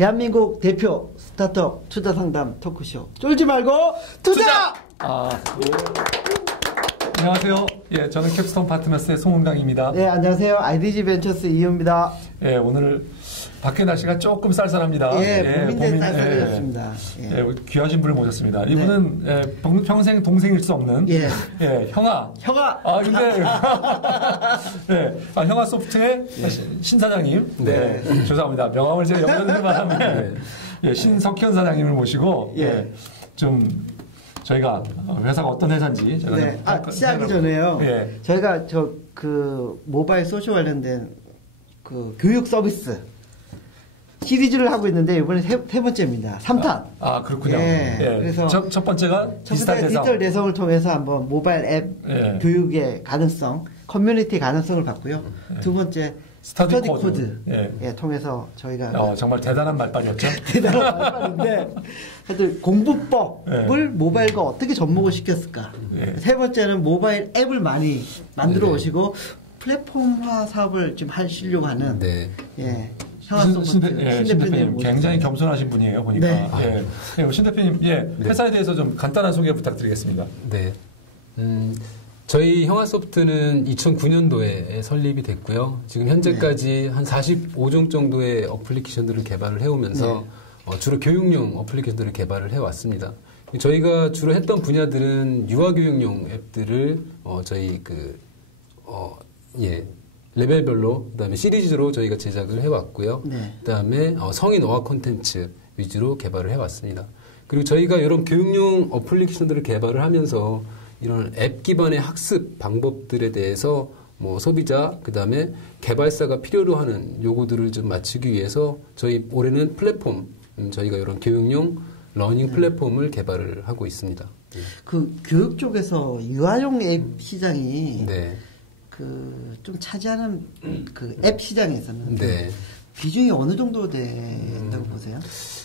대한민국 대표 스타트업 투자 상담 토크쇼 쫄지 말고 투자! 안녕하세요. 예, 저는 캡스톤 파트너스의 송은강입니다. 네, 안녕하세요. IDG 벤처스 이효입니다. 예, 오늘 밖에 날씨가 조금 쌀쌀합니다. 예, 봄인데 쌀쌀해졌습니다. 예, 귀하신 분을 모셨습니다. 이분은 예, 평생 동생일 수 없는 형아. 근데 형아 소프트의 신 사장님. 네. 죄송합니다. 명함을 제가 연결드리만 하면 예, 신석현 사장님을 모시고 좀 저희가 회사가 어떤 회사인지 제가 시작하기 전에요. 저희가 모바일 소셜 관련된 교육 서비스 시리즈를 하고 있는데 이번에 세 번째입니다. 3탄. 그렇군요. 그래서 첫 번째가 디지털 내성을 통해서 한번 모바일 앱 교육의 가능성, 커뮤니티 가능성을 봤고요. 두 번째 스터디 코드 통해서 저희가 정말 대단한 말빨이었죠. 대단한 말빨인데 하여튼 공부법을 모바일과 어떻게 접목을 시켰을까. 세 번째는 모바일 앱을 많이 만들어 오시고 플랫폼화 사업을 좀 하시려고 하는 신 대표님 굉장히 겸손하신 분이에요, 보니까. 신 대표님, 회사에 대해서 좀 간단한 소개 부탁드리겠습니다. 네. 저희 형아소프트는 2009년도에 설립이 됐고요. 지금 현재까지 한 45종 정도의 어플리케이션들을 개발을 해오면서 주로 교육용 어플리케이션들을 개발을 해왔습니다. 저희가 주로 했던 분야들은 유아교육용 앱들을 저희 레벨별로 그다음에 시리즈로 저희가 제작을 해왔고요. 그다음에 성인 어학 콘텐츠 위주로 개발을 해왔습니다. 그리고 저희가 이런 교육용 어플리케이션들을 개발을 하면서 이런 앱 기반의 학습 방법들에 대해서 소비자 그다음에 개발사가 필요로 하는 요구들을 좀 맞추기 위해서 저희 올해는 플랫폼 저희가 이런 교육용 러닝 플랫폼을 개발을 하고 있습니다. 그 교육 쪽에서 유아용 앱 시장이 좀 차지하는 그 앱 시장에서는 비중이 어느 정도 된다고 보세요?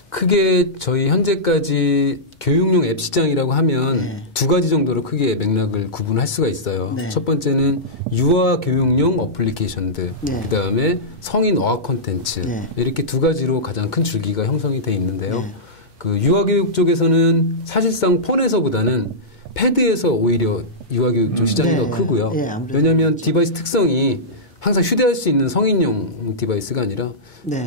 크게 저희 현재까지 교육용 앱 시장이라고 하면 두 가지 정도로 크게 맥락을 구분할 수가 있어요. 첫 번째는 유아 교육용 어플리케이션들, 그 다음에 성인 어학 콘텐츠 이렇게 두 가지로 가장 큰 줄기가 형성이 돼 있는데요. 그 유아 교육 쪽에서는 사실상 폰에서보다는 패드에서 오히려 유아교육 쪽 시장이 더 크고요. 왜냐하면 디바이스 특성이 항상 휴대할 수 있는 성인용 디바이스가 아니라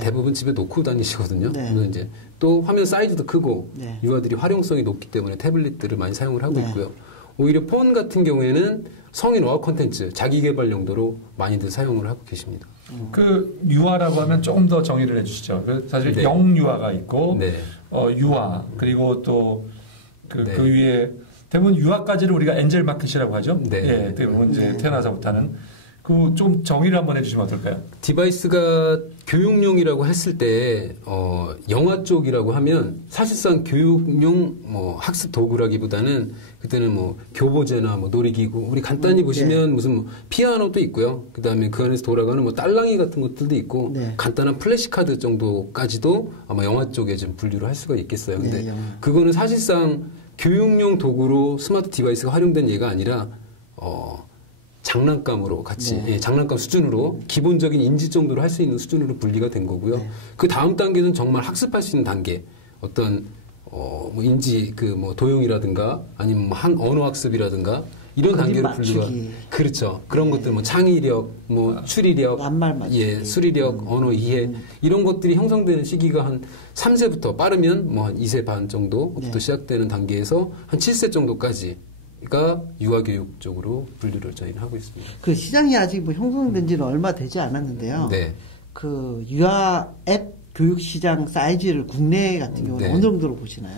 대부분 집에 놓고 다니시거든요. 그래서 이제 또 화면 사이즈도 크고 유아들이 활용성이 높기 때문에 태블릿들을 많이 사용을 하고 있고요. 오히려 폰 같은 경우에는 성인 어학 콘텐츠 자기 개발 용도로 많이들 사용을 하고 계십니다. 그 유아라고 하면 조금 더 정의를 해주시죠. 사실 영유아가 있고 유아 그리고 또 그 위에 대부분 유아까지를 우리가 엔젤 마켓이라고 하죠. 대부분 이제 태어나자부터는 그 좀 정의를 한번 해주시면 어떨까요? 디바이스가 교육용이라고 했을 때 영화 쪽이라고 하면 사실상 교육용 학습 도구라기보다는 그때는 교보제나 놀이기구 우리 간단히 보시면 무슨 피아노도 있고요. 그 다음에 그 안에서 돌아가는 딸랑이 같은 것들도 있고 간단한 플래시카드 정도까지도 아마 영화 쪽에 좀 분류를 할 수가 있겠어요. 근데 그거는 사실상 교육용 도구로 스마트 디바이스가 활용된 예가 아니라 장난감으로 같이 장난감 수준으로 기본적인 인지 정도로 할 수 있는 수준으로 분리가 된 거고요. 그 다음 단계는 정말 학습할 수 있는 단계 어떤 인지 도용이라든가 아니면 한 언어 학습이라든가 이런 단계로 분류가 그렇죠. 그런 것들 창의력, 추리력, 수리력, 언어 이해 이런 것들이 형성되는 시기가 한 3세부터 빠르면 한 2세 반 정도부터 시작되는 단계에서 한 7세 정도까지가 유아교육 쪽으로 분류를 저희는 하고 있습니다. 그 시장이 아직 형성된 지는 얼마 되지 않았는데요. 그 유아 앱 교육 시장 사이즈를 국내 같은 경우는 어느 정도로 보시나요?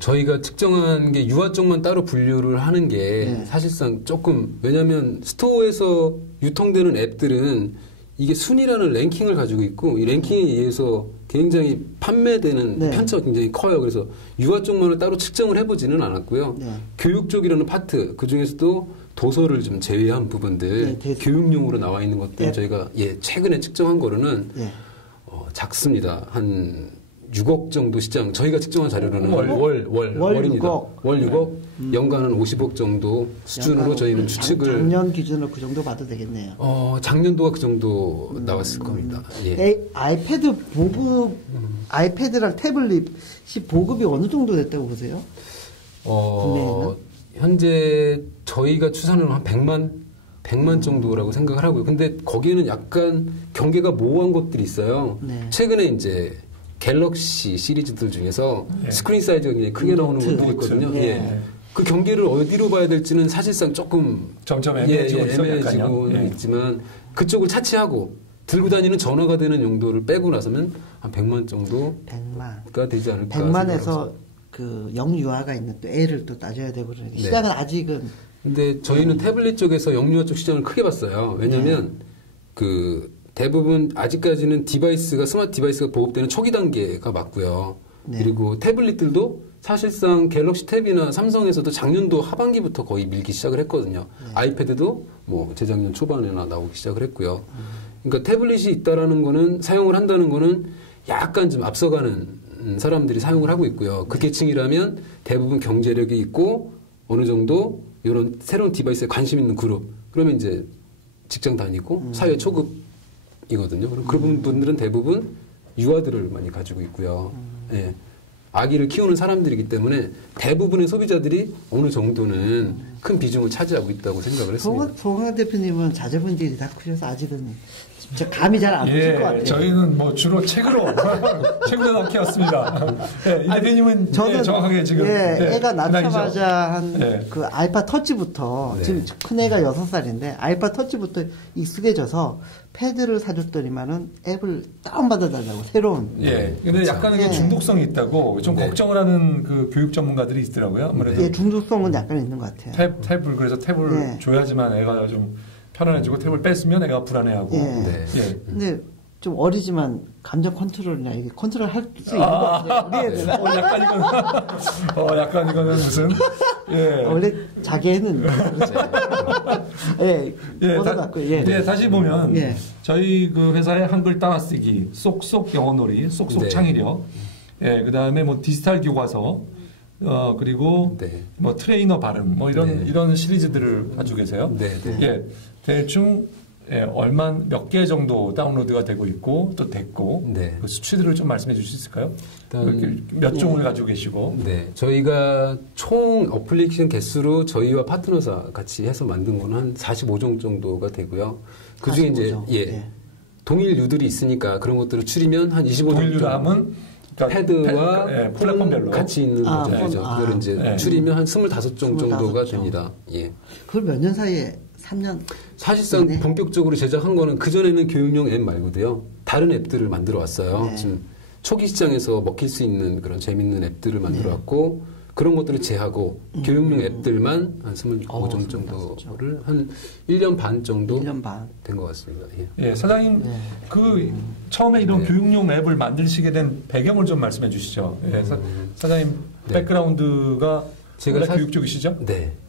저희가 측정한 게 유아 쪽만 따로 분류를 하는 게 사실상 조금 왜냐하면 스토어에서 유통되는 앱들은 이게 순위라는 랭킹을 가지고 있고 이 랭킹에 의해서 굉장히 판매되는 편차가 굉장히 커요. 그래서 유아 쪽만을 따로 측정을 해보지는 않았고요. 교육 쪽이라는 파트 그 중에서도 도서를 좀 제외한 부분들 교육용으로 나와 있는 것들 저희가 최근에 측정한 거로는 작습니다. 한 6억 정도 시장, 저희가 측정한 자료로는 월입니다. 6억. 월 6억, 연간은 50억 정도 수준으로 저희는 추측을. 작년 기준으로 그 정도 봐도 되겠네요. 작년도가 그 정도 나왔을 겁니다. 예. 아이패드 보급, 아이패드랑 태블릿이 보급이 어느 정도 됐다고 보세요? 현재 저희가 추산으로 한 100만 정도라고 생각을 하고요. 근데 거기에는 약간 경계가 모호한 것들이 있어요. 네. 최근에 이제 갤럭시 시리즈들 중에서 스크린 사이즈가 굉장히 크게 나오는 것들이 있거든요. 그 경계를 어디로 봐야 될지는 사실상 조금 점점 애매해지고 있지만 그쪽을 차치하고 들고 다니는 전화가 되는 용도를 빼고 나서면 한 100만 정도가 되지 않을까. 100만에서 그 영유아가 있는 또 애를 또 따져야 되고 그러니까 시장은 아직은. 근데 저희는 태블릿 쪽에서 영유아 쪽 시장을 크게 봤어요. 왜냐하면 그 대부분 아직까지는 스마트 디바이스가 보급되는 초기 단계가 맞고요. 그리고 태블릿들도 사실상 갤럭시 탭이나 삼성에서도 작년도 하반기부터 거의 밀기 시작을 했거든요. 아이패드도 뭐 재작년 초반에나 나오기 시작을 했고요. 그러니까 태블릿이 있다라는 거는 사용을 한다는 거는 약간 좀 앞서가는 사람들이 사용을 하고 있고요. 그 계층이라면 대부분 경제력이 있고 어느 정도 이런 새로운 디바이스에 관심 있는 그룹. 그러면 이제 직장 다니고 사회 초급이거든요. 그런 분들은 대부분 유아들을 많이 가지고 있고요. 예. 아기를 키우는 사람들이기 때문에 대부분의 소비자들이 어느 정도는 큰 비중을 차지하고 있다고 생각을 했습니다. 송환 대표님은 자제분들이 다 크셔서 아직은 진짜 감이 잘 안 오실 것 같아요. 저희는 뭐 주로 책으로 키웠습니다. 이 대표님은 저는 정확하게 지금 애가 낳자마자 한 그 아이팟 터치부터 지금 큰 애가 6살인데 아이팟 터치부터 익숙해져서 패드를 사줬더니만은 앱을 다운받아달라고 새로운. 근데 약간 이게 중독성이 있다고 좀 걱정을 하는 그 교육 전문가들이 있더라고요. 아무래도. 중독성은 약간 있는 것 같아요. 그래서 탭을 줘야지만 애가 좀 편안해지고 탭을 뺐으면 애가 불안해하고. 근데 좀 어리지만 감정 컨트롤이나 이게 컨트롤 할 수 있는 것 같아요. 우리 애들은. 약간 이거는 무슨. 원래 자기 애는. 다시 보면 저희 그 회사의 한글 따라쓰기, 쏙쏙 영어놀이, 쏙쏙 창의력, 그 다음에 뭐 디지털 교과서, 그리고 뭐 트레이너 발음, 뭐 이런 시리즈들을 가지고 계세요. 대충 몇 개 정도 다운로드가 되고 있고 또 됐고 그 수치들을 좀 말씀해 주실 수 있을까요? 몇 종을 가지고 계시고. 저희가 총 어플리케이션 개수로 저희와 파트너사 같이 해서 만든 건 한 45종 정도가 되고요. 그 중에 이제 동일유들이 있으니까 그런 것들을 추리면 한 25종. 동일유 하면 패드와 플랫폼별로 같이 있는 거죠. 그걸 이제 추리면 한 25종 정도가 됩니다. 그걸 몇 년 사이에 3년? 사실상 본격적으로 제작한 거는 그전에는 교육용 앱 말고도요. 다른 앱들을 만들어 왔어요. 지금 초기 시장에서 먹힐 수 있는 그런 재밌는 앱들을 만들어 왔고 그런 것들을 제하고 교육용 앱들만 한 25종 정도를 한 1년 반 정도 된 것 같습니다. 사장님 그 처음에 이런 교육용 앱을 만드시게 된 배경을 좀 말씀해 주시죠. 사장님 백그라운드가 제가 교육 쪽이시죠?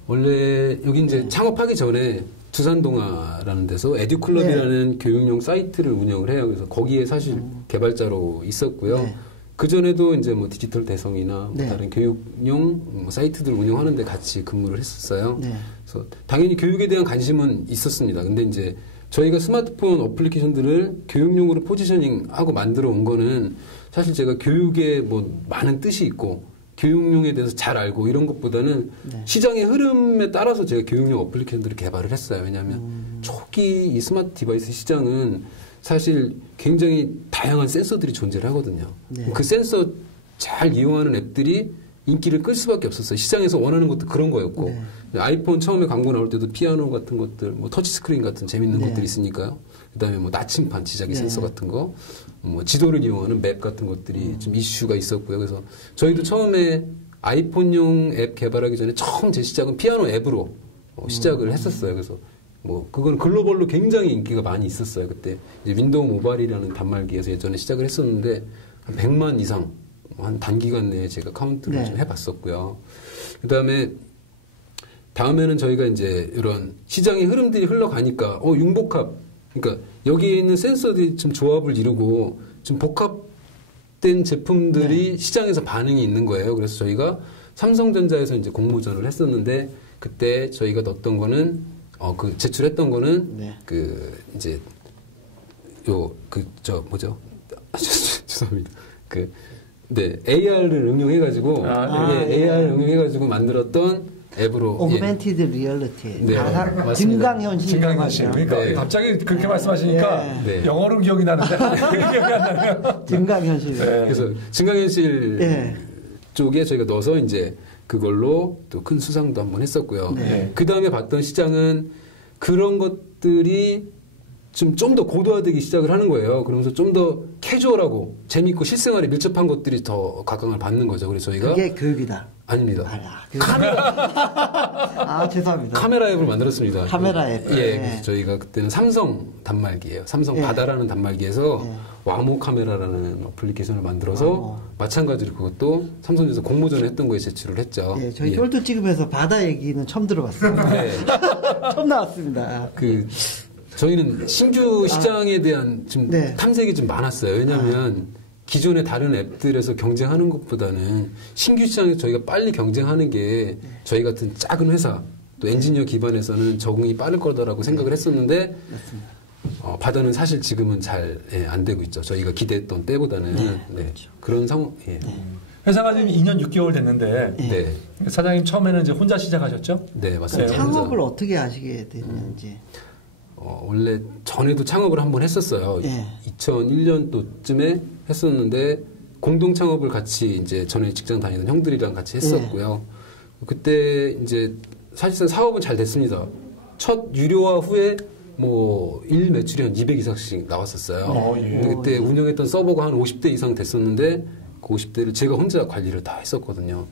원래 여기 이제 창업하기 전에 두산동아라는 데서 에듀클럽이라는 교육용 사이트를 운영을 해요. 그래서 거기에 사실 개발자로 있었고요. 그 전에도 이제 뭐 디지털 대성이나 뭐 다른 교육용 뭐 사이트들 운영하는데 같이 근무를 했었어요. 그래서 당연히 교육에 대한 관심은 있었습니다. 근데 이제 저희가 스마트폰 어플리케이션들을 교육용으로 포지셔닝하고 만들어 온 거는 사실 제가 교육에 뭐 많은 뜻이 있고 교육용에 대해서 잘 알고 이런 것보다는 시장의 흐름에 따라서 제가 교육용 어플리케이션들을 개발을 했어요. 왜냐하면 초기 이 스마트 디바이스 시장은 사실 굉장히 다양한 센서들이 존재를 하거든요. 그 센서 잘 이용하는 앱들이 인기를 끌 수밖에 없었어요. 시장에서 원하는 것도 그런 거였고 아이폰 처음에 광고 나올 때도 피아노 같은 것들, 뭐 터치스크린 같은 재밌는 것들이 있으니까요. 그다음에 뭐 나침반 지자기 센서 같은 거, 뭐 지도를 이용하는 맵 같은 것들이 좀 이슈가 있었고요. 그래서 저희도 처음에 아이폰용 앱 개발하기 전에 처음 제 시작은 피아노 앱으로 시작을 했었어요. 그래서 뭐 그건 글로벌로 굉장히 인기가 많이 있었어요. 그때 이제 윈도우 모바일이라는 단말기에서 예전에 시작을 했었는데 한 100만 이상 한 단기간 내에 제가 카운트를 좀 해봤었고요. 그다음에 다음에는 저희가 이제 이런 시장의 흐름들이 흘러가니까 융복합, 그러니까 여기에 있는 센서들이 좀 조합을 이루고 좀 복합 된 제품들이 시장에서 반응이 있는 거예요. 그래서 저희가 삼성전자에서 이제 공모전을 했었는데 그때 저희가 넣었던 거는 그 제출했던 거는 이제 뭐죠? 죄송합니다. AR을 응용해가지고 AR을 응용해가지고 만들었던 앱으로 오그멘티드 리얼리티 증강현실. 그러니까 갑자기 그렇게 말씀하시니까 영어로 기억이 나는데 기억이 안 나네요. 증강현실. 그래서 증강현실 쪽에 저희가 넣어서 이제 그걸로 또 큰 수상도 한번 했었고요. 그 다음에 봤던 시장은 그런 것들이 좀 더 고도화되기 시작을 하는 거예요. 그러면서 좀 더 캐주얼하고 재밌고 실생활에 밀접한 것들이 더 각광을 받는 거죠. 그래서 저희가 그게 교육이다. 아닙니다. 카메라. 죄송합니다. 카메라 앱을 만들었습니다. 카메라 앱. 그래서 저희가 그때는 삼성 단말기예요. 삼성 바다라는 단말기에서 와모 카메라라는 어플리케이션을 만들어서 마찬가지로 그것도 삼성전자 공모전에 했던 거에 제출을 했죠. 저희 똘똘 찍으면서 바다 얘기는 처음 들어봤어요. 처음 나왔습니다. 저희는 신규 시장에 대한 좀 탐색이 좀 많았어요. 왜냐하면 기존의 다른 앱들에서 경쟁하는 것보다는 신규 시장에서 저희가 빨리 경쟁하는 게 저희 같은 작은 회사 또 엔지니어 기반에서는 적응이 빠를 거다라고 생각을 했었는데 바다는 사실 지금은 잘 안 되고 있죠. 저희가 기대했던 때보다는 그렇죠. 그런 상황. 회사가 지금 2년 6개월 됐는데 사장님 처음에는 이제 혼자 시작하셨죠? 네, 맞습니다. 창업을 어떻게 하시게 됐는지. 원래 전에도 창업을 한번 했었어요. 2001년도쯤에 했었는데 공동 창업을 같이 이제 전에 직장 다니던 형들이랑 같이 했었고요. 그때 이제 사실상 사업은 잘 됐습니다. 첫 유료화 후에 일 매출이 한 200 이상씩 나왔었어요. 근데 그때 운영했던 서버가 한 50대 이상 됐었는데 그 50대를 제가 혼자 관리를 다 했었거든요.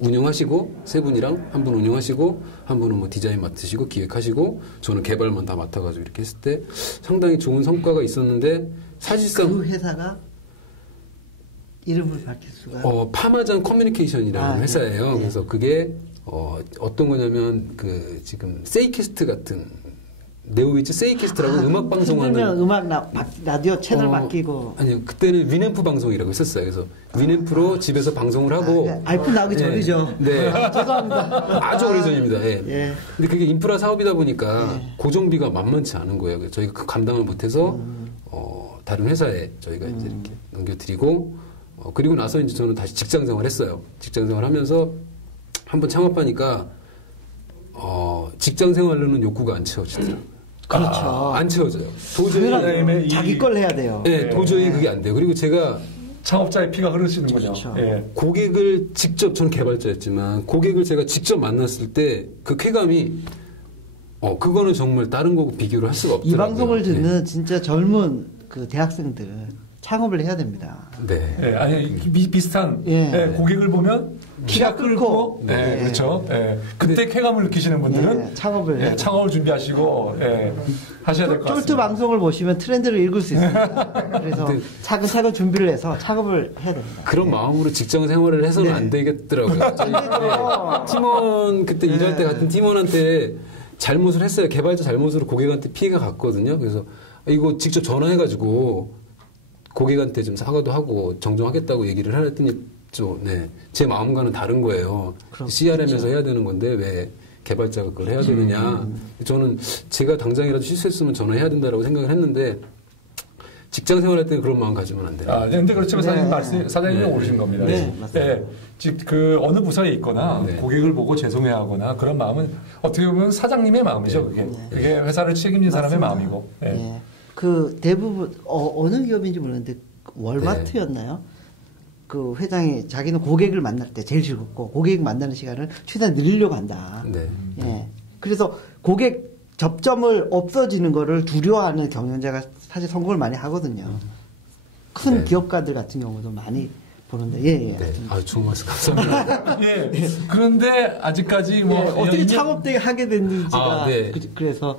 운영하시고 세 분이랑 한 분 운영하시고 한 분은 디자인 맡으시고 기획하시고 저는 개발만 다 맡아가지고 이렇게 했을 때 상당히 좋은 성과가 있었는데 사실상 그 회사가 이름을 밝힐 수가 파마잔 커뮤니케이션이라는 회사예요. 그래서 그게 어떤 거냐면 지금 세이캐스트 같은 네오위즈 세이캐스트라고 음악 방송하는 음악 라디오 채널 맡기고 아니요 그때는 위램프 방송이라고 했었어요. 그래서 위램프로 집에서 방송을 하고 아이폰 나오기 전이죠. 죄송합니다. 아주 오래전입니다. 근데 그게 인프라 사업이다 보니까 고정비가 만만치 않은 거예요. 그래서 저희가 그 감당을 못해서 다른 회사에 저희가 이제 이렇게 넘겨드리고 그리고 나서 이제 저는 다시 직장 생활을 했어요. 직장 생활하면서 한번 창업하니까 직장 생활로는 욕구가 안 채워지더라고요. 그렇죠. 안 채워져요. 도저히 자기 걸 해야 돼요. 도저히 그게 안 돼요. 그리고 제가 창업자의 피가 흐르시는군요. 그렇죠. 고객을 직접 저는 개발자였지만 고객을 제가 직접 만났을 때 그 쾌감이 그거는 정말 다른 거고 비교를 할 수가 없더라고요. 이 방송을 듣는 진짜 젊은 창업을 해야 됩니다. 아니 비슷한 고객을 보면 키가 크고 그렇죠. 그때 쾌감을 느끼시는 분들은 창업을 준비하시고 하셔야 될 것 같습니다. 쫄트 방송을 보시면 트렌드를 읽을 수 있습니다. 그래서 차근차근 준비를 해서 창업을 해야 됩니다. 그런 마음으로 직장 생활을 해서는 안 되겠더라고요. 팀원 그때 일할 때 같은 팀원한테 잘못을 했어요. 개발자 잘못으로 고객한테 피해가 갔거든요. 그래서 이거 직접 전화해가지고 고객한테 좀 사과도 하고 정정하겠다고 얘기를 하랬더니 제 마음과는 다른 거예요. CRM에서 해야 되는 건데 왜 개발자가 그걸 해야 되느냐. 저는 제가 당장이라도 실수했으면 전화해야 된다라고 생각을 했는데 직장 생활할 때는 그런 마음 가지면 안 돼요. 근데 그렇지만 사장님이 오르신 겁니다. 즉 어느 부서에 있거나 고객을 보고 죄송해하거나 그런 마음은 어떻게 보면 사장님의 마음이죠. 그게 회사를 책임진 사람의 마음이고. 그 대부분 어느 기업인지 모르는데 월마트였나요? 그 회장이 자기는 고객을 만날 때 제일 즐겁고 고객 만나는 시간을 최대한 늘리려고 한다. 그래서 고객 접점을 없어지는 거를 두려워하는 경영자가 사실 성공을 많이 하거든요. 큰 기업가들 같은 경우도 많이 보는데 좋은 말씀 감사합니다. 그런데 아직까지 어떻게 창업되게 하게 됐는지가 그래서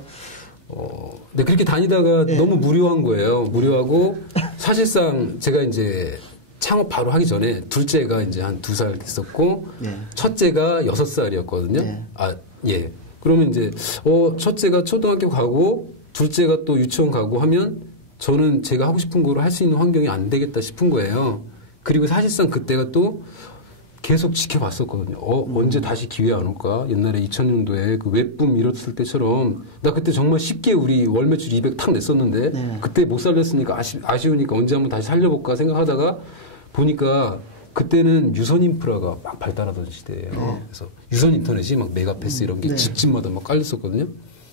그렇게 다니다가 너무 무료한 거예요. 무료하고 사실상 제가 이제 창업 바로 하기 전에 둘째가 이제 한 2살 됐었고 첫째가 6살이었거든요. 그러면 이제 첫째가 초등학교 가고 둘째가 또 유치원 가고 하면 저는 제가 하고 싶은 거를 할 수 있는 환경이 안 되겠다 싶은 거예요. 그리고 사실상 그때가 또 계속 지켜봤었거든요. 언제 다시 기회 안 올까? 옛날에 2000년도에 그 웹붐 일었을 때처럼 나 그때 정말 쉽게 우리 월 매출 200 탁 냈었는데 네. 그때 못 살렸으니까 아쉬우니까 언제 한번 다시 살려볼까 생각하다가 보니까 그때는 유선 인프라가 막 발달하던 시대예요. 네. 그래서 유선 인터넷이 막 메가패스 이런 게 네. 집집마다 막 깔렸었거든요.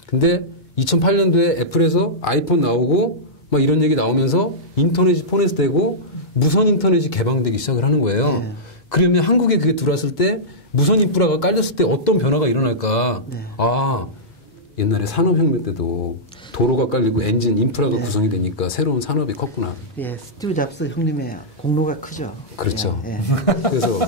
근데 2008년도에 애플에서 아이폰 나오고 막 이런 얘기 나오면서 인터넷이 폰에서 되고 무선 인터넷이 개방되기 시작을 하는 거예요. 네. 그러면 한국에 그게 들어왔을 때 무선 인프라가 깔렸을 때 어떤 변화가 일어날까? 네. 아, 옛날에 산업혁명 때도 도로가 깔리고 엔진 인프라가 네. 구성이 되니까 새로운 산업이 컸구나. 예, 스티브 잡스 형님의 공로가 크죠. 그렇죠. 예. 그래서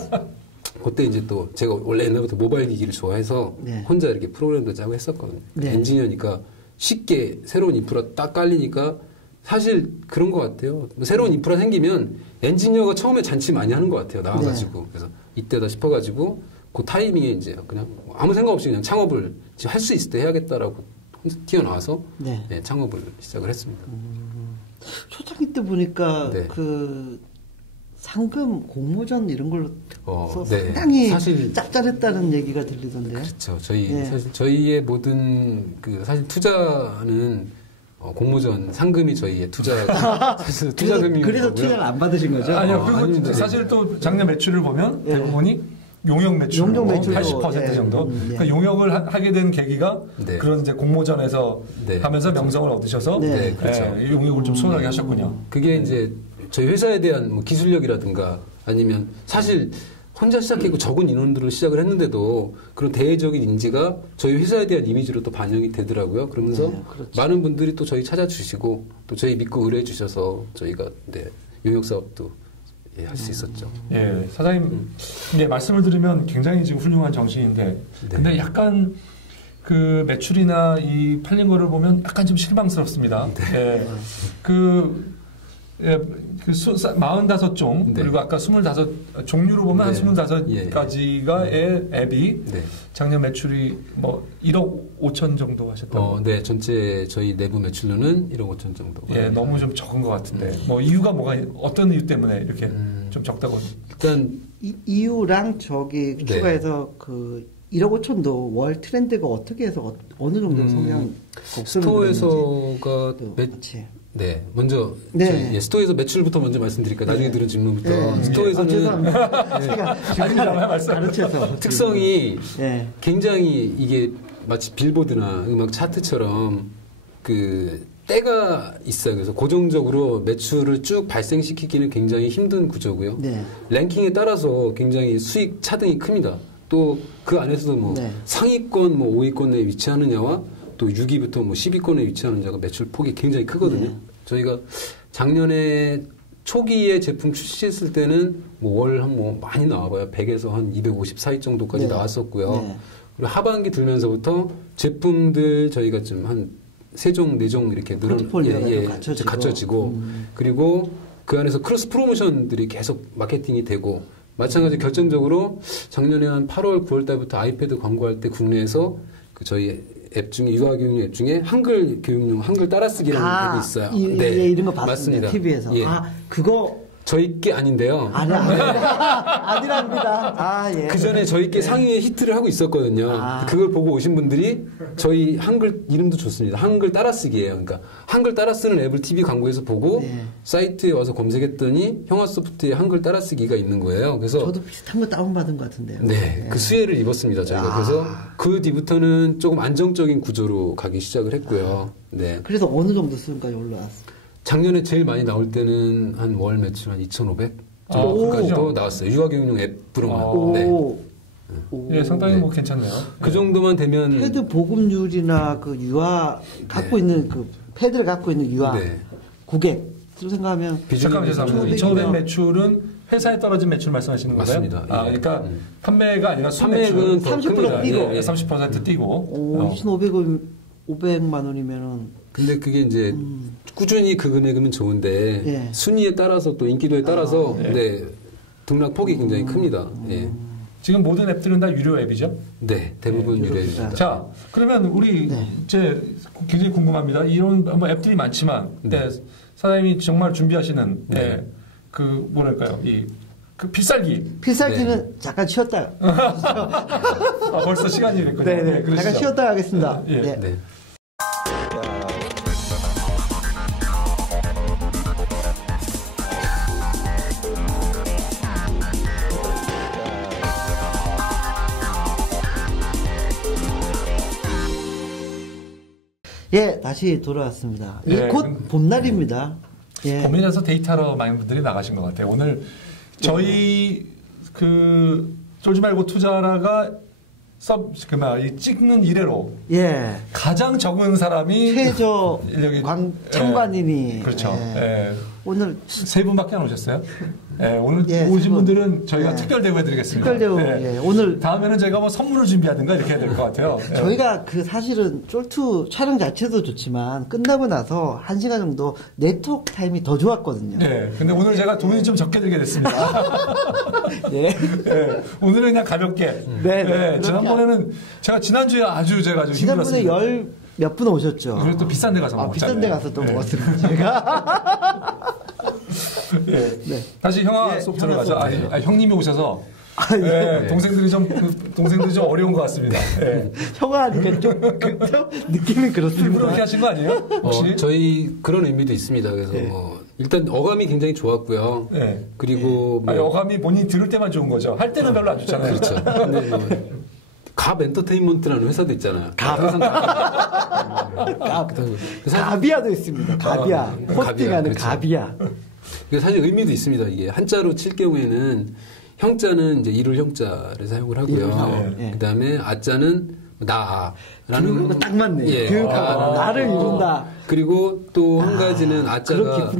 그때 이제 또 제가 원래 옛날부터 모바일 기기를 좋아해서 네. 혼자 이렇게 프로그램도 짜고 했었거든요. 네. 엔지니어니까 쉽게 새로운 인프라 딱 깔리니까 사실 그런 것 같아요. 새로운 인프라 생기면 엔지니어가 처음에 잔치 많이 하는 것 같아요. 나와가지고. 네. 그래서 이때다 싶어가지고 그 타이밍에 이제 그냥 아무 생각 없이 그냥 창업을 할 수 있을 때 해야겠다라고 튀어나와서 네. 네, 창업을 시작을 했습니다. 초창기 때 보니까 네. 그 상금 공모전 이런 걸로 네. 상당히 사실 짭짤했다는 얘기가 들리던데요. 그렇죠. 사실 저희의 모든 그 사실 투자는 공모전 상금이 저희의 사실 투자금이 그래서 투자를 안 받으신 거죠? 아니요. 그리고 사실 또 작년 매출을 보면 네. 대부분이 용역 매출 80% 정도. 그러니까 용역을 하게 된 계기가 네. 그런 이제 공모전에서 네. 하면서 명성을 얻으셔서 네. 그렇죠. 용역을 좀 수월하게 하셨군요. 그게 이제 저희 회사에 대한 뭐 기술력이라든가 아니면 사실 혼자 시작했고 적은 인원들로 시작을 했는데도 그런 대외적인 인지가 저희 회사에 대한 이미지로 또 반영이 되더라고요. 그러면서 그렇죠. 많은 분들이 또 저희 찾아주시고 또 저희 믿고 의뢰해 주셔서 저희가 용역 사업도 할 수 있었죠. 예, 사장님 이제 말씀을 들으면 굉장히 지금 훌륭한 정신인데 근데 약간 그 매출이나 이 팔린 거를 보면 약간 좀 실망스럽습니다. 예, 그 45종 그리고 아까 25 종류로 보면 한 25가지가의 앱이 작년 매출이 뭐 1억 5천 정도 하셨다고. 네, 전체 저희 내부 매출로는 1억 5천 정도. 예, 너무 좀 적은 것 같은데 뭐 이유가 어떤 이유 때문에 이렇게 좀 적다고? 일단 이유랑 추가해서 그 1억 5천도 월 트렌드가 어떻게 해서 어느 정도 성향 스토어에서가 네, 먼저 스토어에서 매출부터 먼저 말씀드릴까요? 나중에 들은 질문부터. 스토어에서는 가르쳐서 특성이 굉장히 이게 마치 빌보드나 음악 차트처럼 그 때가 있어요. 그래서 고정적으로 매출을 쭉 발생시키기는 굉장히 힘든 구조고요. 랭킹에 따라서 굉장히 수익 차등이 큽니다. 또 그 안에서도 뭐 상위권, 뭐 5위권 내에 위치하느냐와 또 6위부터 뭐 10위권에 위치하는 자가 매출 폭이 굉장히 크거든요. 저희가 작년에 초기에 제품 출시했을 때는 뭐 월 뭐 많이 나와봐요. 100에서 한 250 사이 정도까지 나왔었고요. 그리고 하반기 들면서부터 제품들 저희가 좀 한 3종, 4종 이렇게 갖춰지고 그리고 그 안에서 크로스 프로모션들이 계속 마케팅이 되고 마찬가지로 결정적으로 작년에 한 8월, 9월 달부터 아이패드 광고할 때 국내에서 그 저희 앱 중에 유아교육용 앱 중에 한글 교육용 한글 따라쓰기라는 앱이 있어요. 이런 거 봤습니다. 맞습니다. TV에서. 그거 저희 게 아닌데요. 아니랍니다. 그 전에 저희 게 상위에 히트를 하고 있었거든요. 그걸 보고 오신 분들이 저희 한글 이름도 좋습니다. 한글 따라쓰기예요. 그러니까 한글 따라쓰는 앱을 TV 광고에서 보고 사이트에 와서 검색했더니 형아소프트에 한글 따라쓰기가 있는 거예요. 그래서 저도 비슷한 거 다운받은 것 같은데요. 그 수혜를 입었습니다. 저희가. 그래서 그 뒤부터는 조금 안정적인 구조로 가기 시작을 했고요. 그래서 어느 정도 수준까지 올라왔어요? 작년에 제일 많이 나올 때는 한 월 매출 한 2,500 정도까지도 나왔어요. 유아교육용 앱으로만. 예, 상당히 뭐 괜찮네요. 그 정도만 되면 패드 보급률이나 그 유아 갖고 있는 그 패드를 갖고 있는 유아 고객으로 생각하면 잠깐만요. 2,500 매출은 회사에 떨어진 매출 말씀하시는 건가요? 맞습니다. 그러니까 판매가 아니라 판매액은 30% 뛰고 30% 뛰고 2,500만 원이면은 근데 그게 이제 꾸준히 그 금액이면 좋은데 순위에 따라서 또 인기도에 따라서 등락 폭이 굉장히 큽니다. 지금 모든 앱들은 다 유료 앱이죠? 네, 대부분 유료 앱입니다. 자, 그러면 우리 이제 굉장히 궁금합니다. 이런 뭐 앱들이 많지만 사장님이 정말 준비하시는 그 뭐랄까요 그 필살기. 필살기는 잠깐 쉬었다. 벌써 시간이 됐군요. 네네. 잠깐 쉬었다 하겠습니다. 네. 예, 다시 돌아왔습니다. 곧 봄날입니다. 봄이라서 데이트하러 많은 분들이 나가신 것 같아요. 오늘 저희 쫄지 말고 투자라가 찍는 이래로 가장 적은 사람이 최저 참관인이 그렇죠. 오늘 세 분밖에 안 오셨어요? 오늘 오신 분들은 저희가 특별 대우해드리겠습니다. 특별 대우. 오늘 다음에는 저희가 뭐 선물을 준비하든가 이렇게 해야 될 것 같아요. 저희가 사실은 쫄투 촬영 자체도 좋지만 끝나고 나서 1시간 정도 네트워크 타임이 더 좋았거든요. 근데 오늘 제가 돈이 좀 적게 들게 됐습니다. 오늘은 그냥 가볍게. 지난번에는 제가 지난주에 아주 제가 좀 힘들었습니다. 지난번에 몇 분 오셨죠? 그리고 또 비싼 데 가서 먹었잖아요. 비싼 데 가서 또 먹었습니다, 제가. 다시 형아 수업 들어가죠. 형님이 오셔서 동생들이 좀 어려운 것 같습니다. 형아 하니까 좀 느낌이 그렇습니다. 일부러 그렇게 하신 거 아니에요? 혹시? 저희 그런 의미도 있습니다. 그래서 일단 어감이 굉장히 좋았고요. 그리고 어감이 본인이 들을 때만 좋은 거죠. 할 때는 별로 안 좋잖아요. 그렇죠. 근데 갑 엔터테인먼트라는 회사도 있잖아요. 가비아도 있습니다. 가비아. 호스팅하는 가비아. 사실 의미도 있습니다. 이게 한자로 칠 경우에는 형자는 이제 이룰 형자를 사용을 하고요. 그다음에 아자는 나라는 딱 맞네. 나를 이룬다. 그리고 또 한 가지는 아자가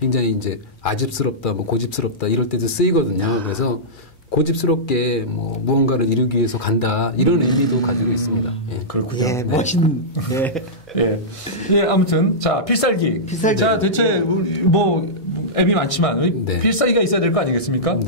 굉장히 이제 아집스럽다, 뭐 고집스럽다 이럴 때도 쓰이거든요. 그래서 고집스럽게 무언가를 이루기 위해서 간다 이런 의미도 가지고 있습니다. 그렇군요. 멋진. 아무튼 자 필살기. 자 대체 앱이 많지만 필살기가 있어야 될 거 아니겠습니까?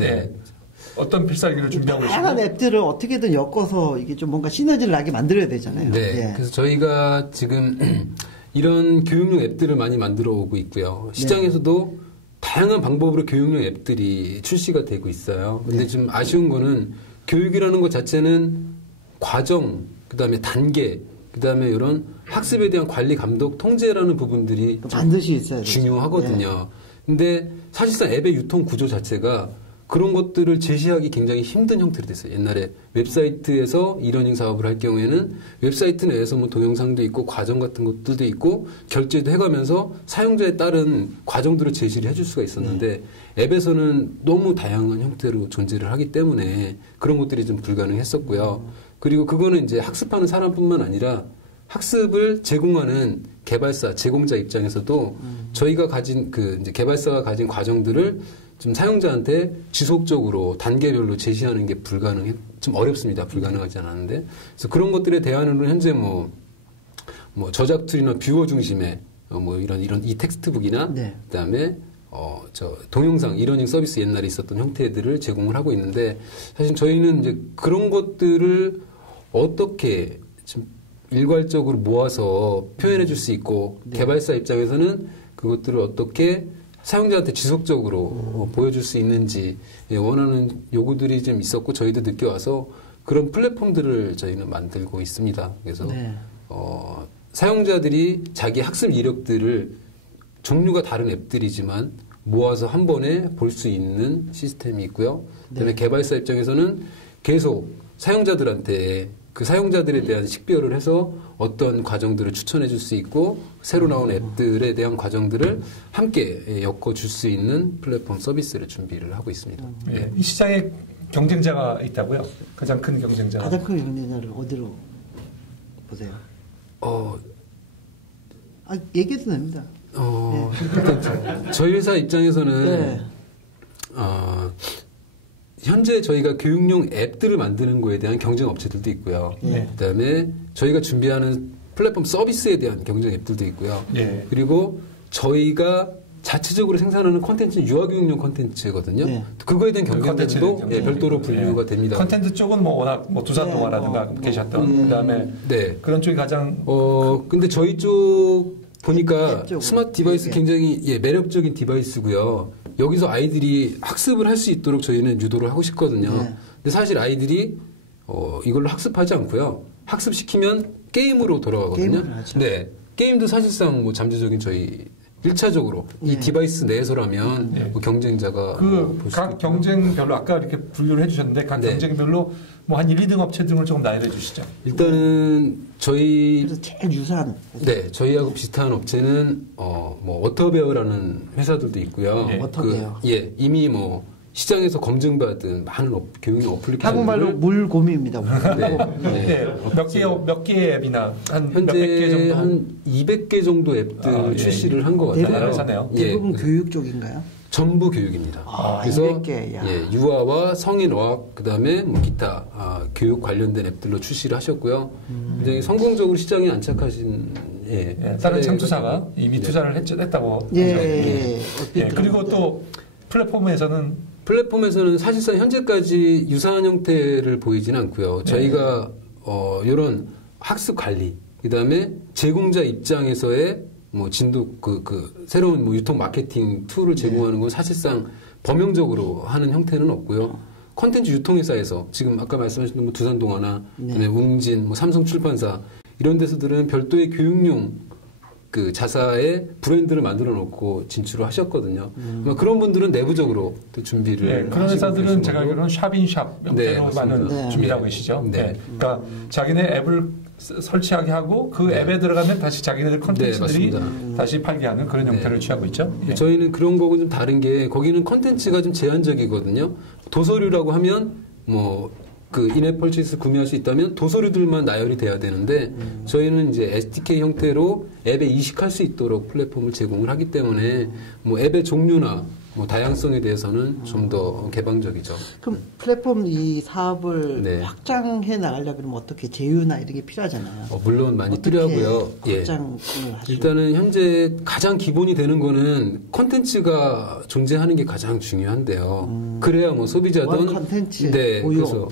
어떤 필살기를 준비하고 있습니까? 다양한 앱들을 어떻게든 엮어서 이게 좀 뭔가 시너지를 나게 만들어야 되잖아요. 그래서 저희가 지금 이런 교육용 앱들을 많이 만들어 오고 있고요. 시장에서도 다양한 방법으로 교육용 앱들이 출시가 되고 있어요. 근데 좀 아쉬운 거는 교육이라는 것 자체는 과정, 그 다음에 단계, 그 다음에 이런 학습에 대한 관리, 감독, 통제라는 부분들이 반드시 있어야 중요하거든요. 근데 사실상 앱의 유통 구조 자체가 그런 것들을 제시하기 굉장히 힘든 형태로 됐어요. 옛날에 웹사이트에서 이러닝 사업을 할 경우에는 웹사이트 내에서 동영상도 있고 과정 같은 것들도 있고 결제도 해가면서 사용자에 따른 과정들을 제시를 해줄 수가 있었는데 앱에서는 너무 다양한 형태로 존재를 하기 때문에 그런 것들이 좀 불가능했었고요. 그리고 그거는 이제 학습하는 사람뿐만 아니라 학습을 제공하는 개발사, 제공자 입장에서도 저희가 가진 이제 개발사가 가진 과정들을 좀 사용자한테 지속적으로 단계별로 제시하는 게 좀 어렵습니다. 불가능하지 않았는데. 그래서 그런 것들에 대안으로 현재 저작 툴이나 뷰어 중심의 이런 이 텍스트북이나 그다음에 동영상 이러닝 서비스 옛날에 있었던 형태들을 제공을 하고 있는데 사실 저희는 이제 그런 것들을 어떻게 좀 일괄적으로 모아서 표현해 줄 수 있고 개발사 입장에서는 그것들을 어떻게 사용자한테 지속적으로 보여줄 수 있는지 원하는 요구들이 좀 있었고 저희도 늦게 와서 그런 플랫폼들을 저희는 만들고 있습니다. 그래서 사용자들이 자기 학습 이력들을 종류가 다른 앱들이지만 모아서 한 번에 볼 수 있는 시스템이 있고요. 그다음에 개발사 입장에서는 계속 사용자들한테 그 사용자들에 대한 식별을 해서 어떤 과정들을 추천해 줄 수 있고 새로 나온 앱들에 대한 과정들을 함께 엮어줄 수 있는 플랫폼 서비스를 준비를 하고 있습니다. 이 시장에 경쟁자가 있다고요? 가장 큰 경쟁자. 가장 큰 경쟁자를 어디로 보세요? 얘기해도 됩니다. 저희 회사 입장에서는 현재 저희가 교육용 앱들을 만드는 거에 대한 경쟁 업체들도 있고요. 그다음에 저희가 준비하는 플랫폼 서비스에 대한 경쟁 앱들도 있고요. 그리고 저희가 자체적으로 생산하는 콘텐츠는 유아교육용 콘텐츠거든요. 그거에 대한 경쟁도 별도로 분류가 됩니다. 콘텐츠 쪽은 워낙 두산동화라든가 계셨던 그다음에 그런 쪽이 가장 근데 저희 쪽 보니까 스마트 디바이스 굉장히 매력적인 디바이스고요. 여기서 아이들이 학습을 할 수 있도록 저희는 유도를 하고 싶거든요. 근데 사실 아이들이 이걸로 학습하지 않고요. 학습시키면 게임으로 돌아가거든요. 네. 게임도 사실상 뭐 잠재적인 저희 1차적으로 이 디바이스 내에서라면 뭐 경쟁자가 각 경쟁별로 아까 이렇게 분류를 해주셨는데 각 경쟁별로 뭐 한 1, 2등 업체 등을 조금 나열해 주시죠. 일단은 저희 그래서 제일 유사한 저희하고 비슷한 업체는 뭐 워터베어라는 회사들도 있고요. 워터베어. 이미 뭐 시장에서 검증받은 많은 교육용 어플리케이션 한국말로 물곰입니다. 몇 개의 앱이나 한 현재 몇백 개 정도 한 200개 정도 앱들 출시를 한 것 같아요. 대부분 교육 쪽인가요? 전부 교육입니다. 그래서 유아와 성인어학 그다음에 뭐 기타 교육 관련된 앱들로 출시를 하셨고요. 굉장히 성공적으로 시장에 안착하신 다른 창투사가 이미 투자를 했다고. 그리고 또 플랫폼에서는 사실상 현재까지 유사한 형태를 보이지는 않고요. 저희가 이런 학습 관리, 그다음에 제공자 입장에서의 뭐 진도 새로운 뭐 유통 마케팅 툴을 제공하는 건 사실상 범용적으로 하는 형태는 없고요. 콘텐츠 유통회사에서 지금 아까 말씀하신 뭐 두산동아나 그다음에 웅진, 뭐 삼성출판사 이런 데서들은 별도의 교육용 자사의 브랜드를 만들어 놓고 진출을 하셨거든요. 그런 분들은 내부적으로 또 준비를 그런 회사들은 제가 알기로는 샵인샵 형태로 많은 준비를 하고 계시죠. 그러니까 자기네 앱을 설치하게 하고 그 앱에 들어가면 다시 자기네들 콘텐츠들이 다시 팔게 하는 그런 형태를 취하고 있죠. 저희는 그런 거하고 좀 다른 게 거기는 콘텐츠가 좀 제한적이거든요. 도서류라고 하면 뭐 인앱 펄치스 구매할 수 있다면 도서류들만 나열이 돼야 되는데 저희는 이제 SDK 형태로 앱에 이식할 수 있도록 플랫폼을 제공을 하기 때문에 뭐 앱의 종류나 뭐 다양성에 대해서는 좀 더 개방적이죠. 그럼 플랫폼 이 사업을 확장해 나가려면 그러면 어떻게 제휴나 이런 게 필요하잖아요. 물론 많이 필요하고요. 일단은 현재 가장 기본이 되는 거는 콘텐츠가 존재하는 게 가장 중요한데요. 그래야 뭐 소비자든 콘텐츠 그래서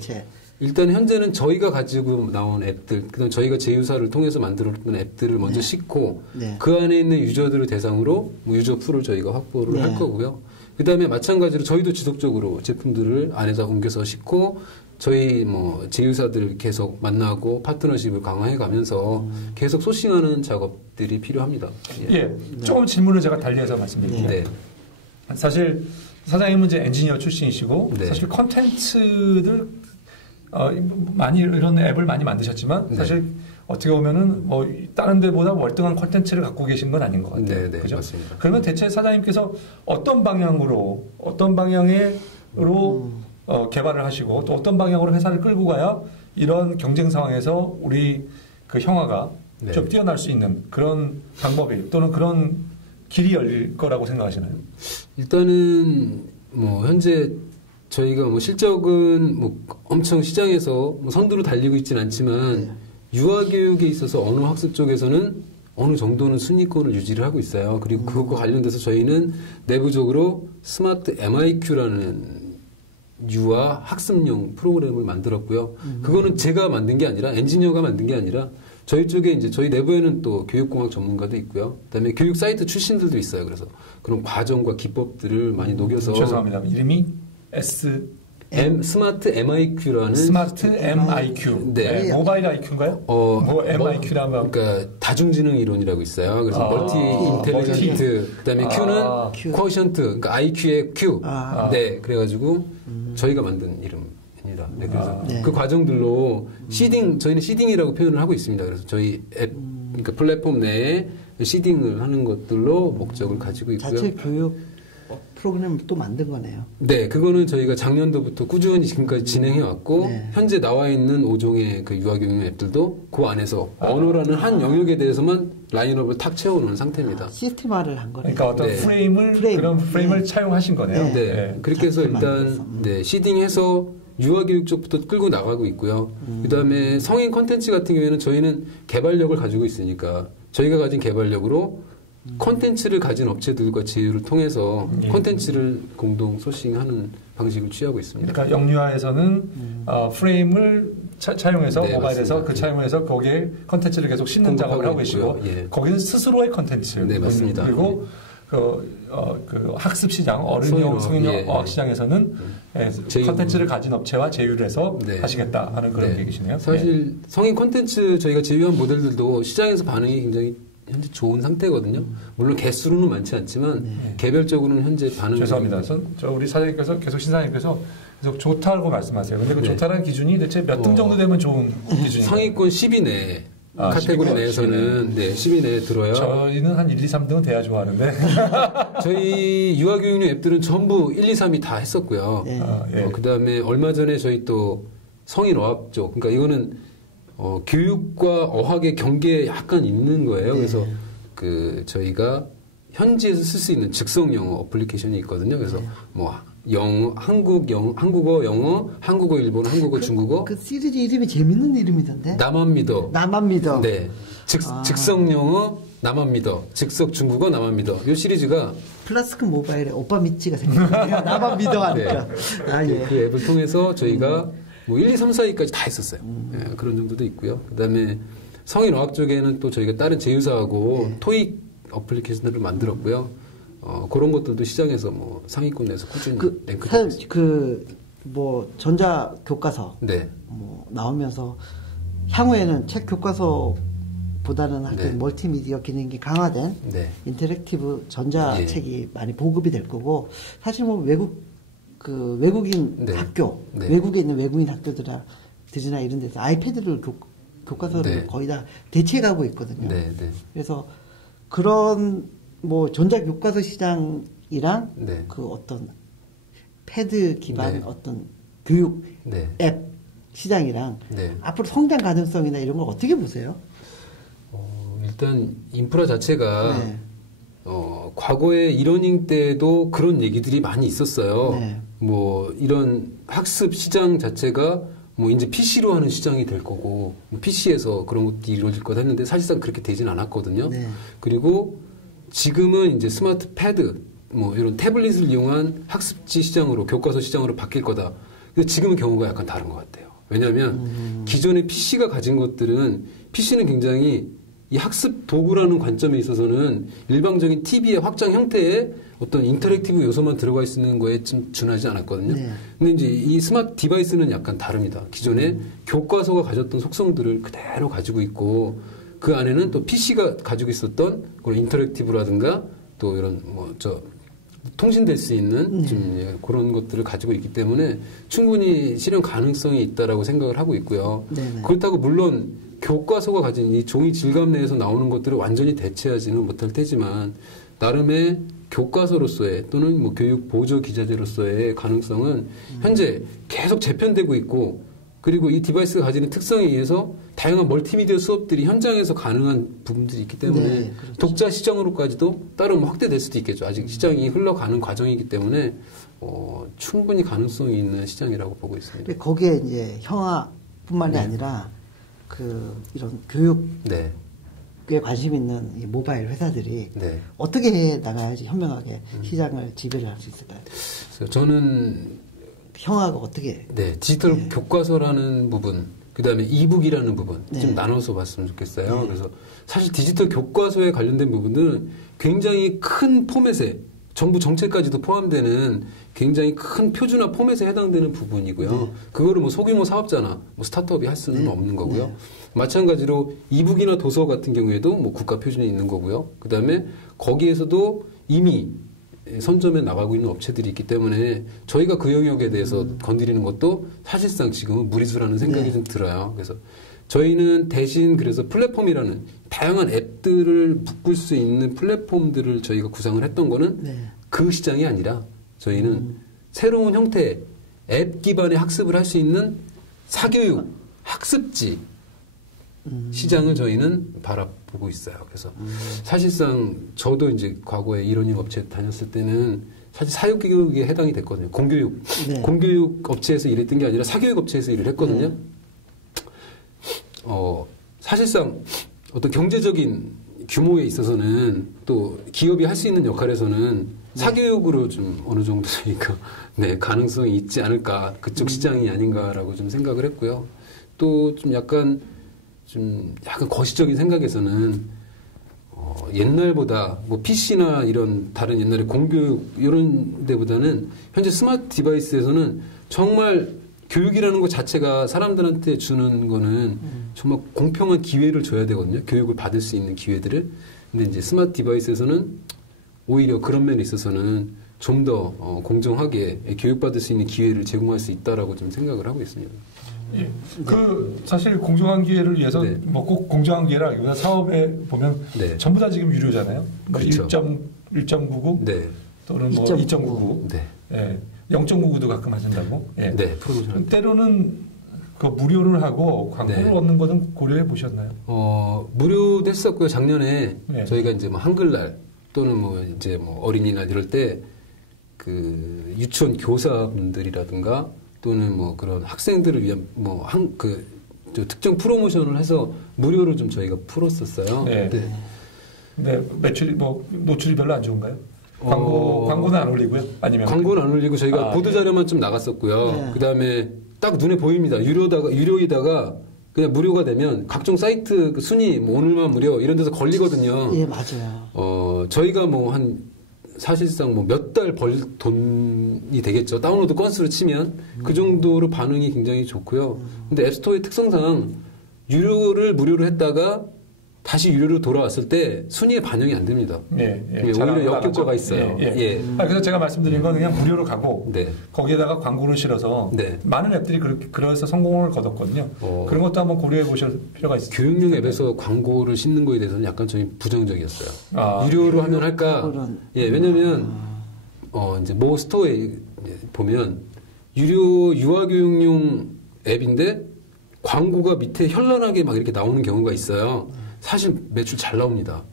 일단 현재는 저희가 가지고 나온 앱들, 그다음 저희가 제휴사를 통해서 만들었던 앱들을 먼저 싣고 그 안에 있는 유저들을 대상으로 뭐 유저 풀을 저희가 확보를 할 거고요. 그다음에 마찬가지로 저희도 지속적으로 제품들을 안에다 옮겨서 싣고 저희 뭐 제휴사들 계속 만나고 파트너십을 강화해 가면서 계속 소싱하는 작업들이 필요합니다. 조금 질문을 제가 달리해서 말씀드릴게요. 사실 사장님은 이제 엔지니어 출신이시고 사실 컨텐츠들 많이 이런 앱을 많이 만드셨지만 사실 어떻게 보면은 뭐 다른 데보다 월등한 콘텐츠를 갖고 계신 건 아닌 것 같아요. 그죠? 맞습니다. 그러면 대체 사장님께서 어떤 방향으로 개발을 하시고 또 어떤 방향으로 회사를 끌고 가야 이런 경쟁 상황에서 우리 그 형아가 좀 뛰어날 수 있는 그런 방법이 또는 그런 길이 열릴 거라고 생각하시나요? 일단은 뭐 현재 저희가 뭐 실적은 뭐 엄청 시장에서 뭐 선두로 달리고 있지는 않지만 유아 교육에 있어서 언어 학습 쪽에서는 어느 정도는 순위권을 유지를 하고 있어요. 그리고 그것과 관련돼서 저희는 내부적으로 스마트 MIQ라는 유아 학습용 프로그램을 만들었고요. 그거는 제가 만든 게 아니라 엔지니어가 만든 게 아니라 저희 쪽에 이제 저희 내부에는 또 교육공학 전문가도 있고요. 그다음에 교육 사이트 출신들도 있어요. 그래서 그런 과정과 기법들을 많이 녹여서 죄송합니다. 이름이 스마트 MIQ라는 스마트 MIQ. 모바일 IQ인가요? MIQ라면 그러니까 다중지능 이론이라고 있어요. 그래서 멀티 인텔리전트 그다음에 Q는 쿼션트. 그러니까 IQ의 Q. 그래가지고 저희가 만든 이름입니다. 그래서 그 과정들로 저희는 시딩이라고 표현을 하고 있습니다. 그래서 저희 앱 그러니까 플랫폼 내에 시딩을 하는 것들로 목적을 가지고 있고요. 자체 교육 프로그램을 또 만든 거네요. 그거는 저희가 작년도부터 꾸준히 지금까지 진행해 왔고 현재 나와 있는 5종의 그 유아교육 앱들도 그 안에서 언어라는 한 영역에 대해서만 라인업을 탁 채워놓은 상태입니다. 시스템화를 한 거네요. 그러니까 어떤 그런 프레임을 차용하신 거네요. 그렇게 해서 일단 시딩해서 유아교육 쪽부터 끌고 나가고 있고요. 그다음에 성인 콘텐츠 같은 경우에는 저희는 개발력을 가지고 있으니까 저희가 가진 개발력으로 콘텐츠를 가진 업체들과 제휴를 통해서 콘텐츠를 공동 소싱하는 방식을 취하고 있습니다. 그러니까 영유아에서는 프레임을 차용해서 네, 모바일에서 맞습니다. 차용해서 거기에 콘텐츠를 계속 싣는 작업을 하고 계시고 거기는 스스로의 콘텐츠 네, 맞습니다. 그리고 그 학습 시장 어린이용 성인용 어학 시장에서는 콘텐츠를 가진 업체와 제휴를 해서 하시겠다 하는 그런 얘기시네요. 사실 성인 콘텐츠 저희가 제휴한 모델들도 시장에서 반응이 굉장히 현재 좋은 상태거든요. 물론 개수로는 많지 않지만 개별적으로는 현재 반응이 죄송합니다. 저 우리 사장님께서 계속 신사장님께서 계속 좋다고 말씀하세요. 근데 그 좋다라는 기준이 대체 몇 등 정도 되면 좋은 기준인가요? 상위권 10위 내 카테고리 내에서는 10위 내에 들어요. 저희는 한 1, 2, 3등은 돼야 좋아하는데 저희 유아교육용 앱들은 전부 1, 2, 3위 다 했었고요. 그다음에 얼마 전에 저희 또 성인 어학 쪽 그러니까 이거는 교육과 어학의 경계에 약간 있는 거예요. 그래서 저희가 현지에서 쓸 수 있는 즉석 영어 어플리케이션이 있거든요. 그래서 뭐 한국어, 영어, 한국어, 일본어, 한국어, 중국어. 그 시리즈 이름이 재밌는 이름이던데. 나만 믿어. 나만 믿어. 네. 즉석 영어, 나만 믿어. 즉석 중국어, 나만 믿어. 이 시리즈가 플라스크 모바일에 오빠 믿지가 생겼어요. 나만 믿어 하니까. 그 앱을 통해서 저희가 뭐 1, 2, 3, 4위까지 다 했었어요. 그런 정도도 있고요. 그다음에 성인 어학 쪽에는 또 저희가 다른 제휴사하고 토익 어플리케이션을 만들었고요. 그런 것들도 시장에서 뭐 상위권 내에서 꾸준히 랭크되고 있습니다. 뭐 전자 교과서 뭐 나오면서 향후에는 책 교과서보다는 하여튼 멀티미디어 기능이 강화된 인터랙티브 전자 책이 많이 보급이 될 거고 사실 뭐 외국인 학교, 외국에 있는 외국인 학교들이나 이런 데서 아이패드를 교과서를 거의 다 대체해가고 있거든요. 그래서 그런 뭐 전자 교과서 시장이랑 그 어떤 패드 기반 어떤 교육 앱 시장이랑 앞으로 성장 가능성이나 이런 걸 어떻게 보세요? 일단 인프라 자체가 과거에 이러닝 때도 그런 얘기들이 많이 있었어요. 뭐 이런 학습 시장 자체가 뭐 이제 PC로 하는 시장이 될 거고 PC에서 그런 것들이 이루어질 거다 했는데 사실상 그렇게 되진 않았거든요. 그리고 지금은 이제 스마트 패드 뭐 이런 태블릿을 이용한 학습지 시장으로 교과서 시장으로 바뀔 거다. 근데 지금은 경우가 약간 다른 것 같아요. 왜냐하면 기존의 PC가 가진 것들은 PC는 굉장히 이 학습 도구라는 관점에 있어서는 일방적인 TV의 확장 형태의 어떤 인터랙티브 요소만 들어가 있는 거에 좀 준하지 않았거든요. 근데 이제 이 스마트 디바이스는 약간 다릅니다. 기존에 교과서가 가졌던 속성들을 그대로 가지고 있고 그 안에는 또 PC가 가지고 있었던 그런 인터랙티브라든가 또 이런 통신될 수 있는 좀 그런 것들을 가지고 있기 때문에 충분히 실현 가능성이 있다라고 생각을 하고 있고요. 그렇다고 물론 교과서가 가진 이 종이 질감 내에서 나오는 것들을 완전히 대체하지는 못할 테지만 나름의 교과서로서의 또는 뭐 교육 보조 기자재로서의 가능성은 현재 계속 재편되고 있고 그리고 이 디바이스가 가지는 특성에 의해서 다양한 멀티미디어 수업들이 현장에서 가능한 부분들이 있기 때문에 독자 시장으로까지도 따로 확대될 수도 있겠죠. 아직 시장이 흘러가는 과정이기 때문에 충분히 가능성이 있는 시장이라고 보고 있습니다. 거기에 이제 형아뿐만이 아니라 이런 교육에 관심 있는 이 모바일 회사들이 어떻게 해 나가야지 현명하게 시장을 지배를 할 수 있을까요? 저는 형아가 어떻게? 디지털 교과서라는 부분, 그 다음에 이북이라는 부분 좀 나눠서 봤으면 좋겠어요. 그래서 사실 디지털 교과서에 관련된 부분은 굉장히 큰 포맷에 정부 정책까지도 포함되는 굉장히 큰 표준화 포맷에 해당되는 부분이고요. 그거를 뭐 소규모 사업자나 뭐 스타트업이 할 수는 없는 거고요. 마찬가지로 이북이나 도서 같은 경우에도 뭐 국가 표준이 있는 거고요. 그 다음에 거기에서도 이미 선점에 나가고 있는 업체들이 있기 때문에 저희가 그 영역에 대해서 건드리는 것도 사실상 지금은 무리수라는 생각이 좀 들어요. 그래서 저희는 대신 그래서 플랫폼이라는 다양한 앱들을 묶을 수 있는 플랫폼들을 저희가 구상을 했던 거는 그 시장이 아니라 저희는 새로운 형태의 앱 기반의 학습을 할 수 있는 사교육, 학습지 시장을 저희는 바라보고 있어요. 그래서 사실상 저도 이제 과거에 이러닝 업체 다녔을 때는 사실 사교육에 해당이 됐거든요. 공교육 업체에서 일했던 게 아니라 사교육 업체에서 일을 했거든요. 사실상 어떤 경제적인 규모에 있어서는 또 기업이 할 수 있는 역할에서는 사교육으로 좀 어느 정도 저희가 네, 가능성이 있지 않을까 그쪽 시장이 아닌가라고 좀 생각을 했고요. 또 좀 약간 거시적인 생각에서는 옛날보다 뭐 PC나 이런 다른 옛날의 공교육 이런 데보다는 현재 스마트 디바이스에서는 정말 교육이라는 것 자체가 사람들한테 주는 거는 정말 공평한 기회를 줘야 되거든요. 교육을 받을 수 있는 기회들을. 근데 이제 스마트 디바이스에서는 오히려 그런 면에 있어서는 좀 더 공정하게 교육받을 수 있는 기회를 제공할 수 있다라고 좀 생각을 하고 있습니다. 예. 사실 공정한 기회를 위해서 네. 뭐 꼭 공정한 기회라기보다 사업에 보면 네. 전부 다 지금 유료잖아요. 그렇죠. 1.99 네. 또는 뭐 2.99 네. 예. 0.99도 가끔 하신다고. 예. 네. 프로모션. 때로는 그 무료를 하고 광고를 네. 얻는 것은 고려해 보셨나요? 무료도 했었고요. 작년에 네. 저희가 이제 뭐 한글날 또는 뭐 이제 뭐 어린이날 이럴 때 그 유치원 교사분들이라든가 또는 뭐 그런 학생들을 위한 뭐 특정 프로모션을 해서 무료로 좀 저희가 풀었었어요. 네. 네. 매출이 뭐 노출이 별로 안 좋은가요? 광고는 안 올리고요? 아니면 광고는 안 올리고 저희가 보도 자료만 좀 나갔었고요. 네. 그다음에 딱 눈에 보입니다. 유료이다가 그냥 무료가 되면 각종 사이트 그 순위 뭐 오늘만 무료 이런 데서 걸리거든요. 예, 맞아요. 저희가 뭐 사실상 뭐 몇 달 벌 돈이 되겠죠. 다운로드 건수로 치면 그 정도로 반응이 굉장히 좋고요. 근데 앱스토어의 특성상 유료를 무료로 했다가 다시 유료로 돌아왔을 때 순위에 반영이 안 됩니다. 오히려 역효과가 있어요. 그래서 제가 말씀드린 건 그냥 무료로 가고 네. 거기에다가 광고를 실어서 네. 많은 앱들이 그래서 성공을 거뒀거든요. 그런 것도 한번 고려해 보실 필요가 있습니다. 교육용 앱에서 광고를 싣는 거에 대해서는 약간 저희 부정적이었어요. 유료로 하면 할까? 왜냐면 이제 모 스토어에 보면 유아교육용 앱인데 광고가 밑에 현란하게 막 이렇게 나오는 경우가 있어요. 사실 매출 잘 나옵니다.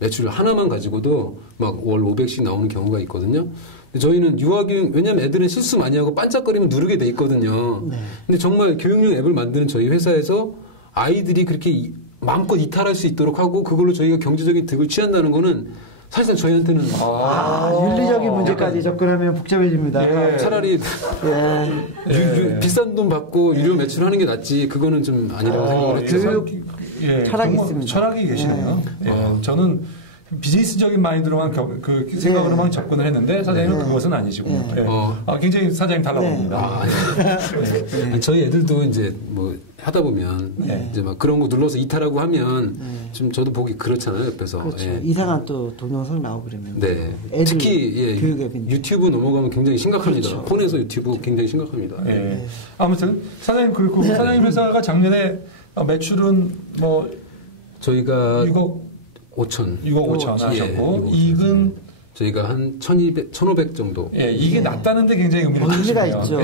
매출 하나만 가지고도 막 월 500씩 나오는 경우가 있거든요. 근데 저희는 유아교육, 왜냐면 애들은 실수 많이 하고 반짝거리면 누르게 돼 있거든요. 네. 근데 정말 교육용 앱을 만드는 저희 회사에서 아이들이 그렇게 마음껏 이탈할 수 있도록 하고 그걸로 저희가 경제적인 득을 취한다는 거는 사실상 저희한테는 윤리적인 문제까지 접근하면 복잡해집니다. 차라리 비싼 돈 받고 유료 매출하는 게 낫지 그거는 좀 아니라고 생각을 했죠. 철학이 있습니다. 철학이 계시네요. 저는 비즈니스적인 마인드로만 생각으로만 접근을 했는데 사장님은 그것은 아니시고 굉장히 사장님 달라 보입니다. 저희 애들도 이제 뭐 하다 보면 이제 막 그런 거 눌러서 이탈하고 하면 좀 저도 보기 그렇잖아요 옆에서. 그렇죠. 이상한 또 동영상 나오고 그러면. 네. 특히 유튜브 넘어가면 굉장히 심각합니다. 그렇죠. 폰에서 유튜브 굉장히 심각합니다. 아무튼 사장님 그리고 사장님 회사가 작년에 매출은 뭐 저희가 6억 5천 하셨고 이익은 저희가 한 1,500 정도. 이게 낮다는데 굉장히 의미가 있죠.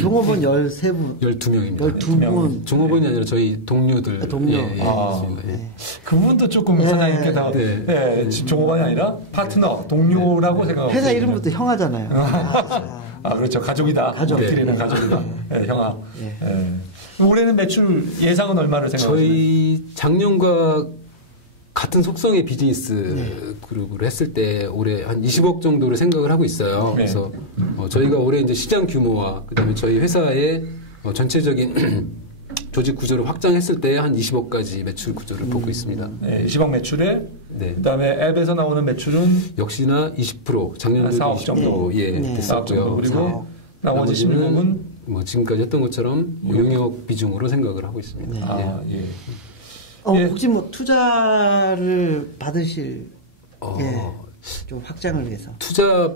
종업원 13분. 12명입니다. 12분. 종업원이 아니라 저희 동료들. 그 부분도 조금 사장님께 다 종업원이 아니라 파트너, 동료라고 생각하고 회사 이름부터 형아잖아요. 그렇죠. 가족이다. 우리끼리는 가족이다. 형아. 올해는 매출 예상은 얼마를 생각하세요? 저희 작년과 같은 속성의 비즈니스 그룹을 했을 때 올해 한 20억 정도를 생각을 하고 있어요. 그래서 저희가 올해 이제 시장 규모와 그다음에 저희 회사의 전체적인 조직 구조를 확장했을 때 한 20억까지 매출 구조를 보고 있습니다. 20억 매출에 그다음에 앱에서 나오는 매출은 역시나 20% 작년도 4억 정도 됐었고요. 그리고 나머지 16억은 뭐 지금까지 했던 것처럼 용역 비중으로 생각을 하고 있습니다. 혹시 뭐 투자를 받으실 좀 확장을 위해서 투자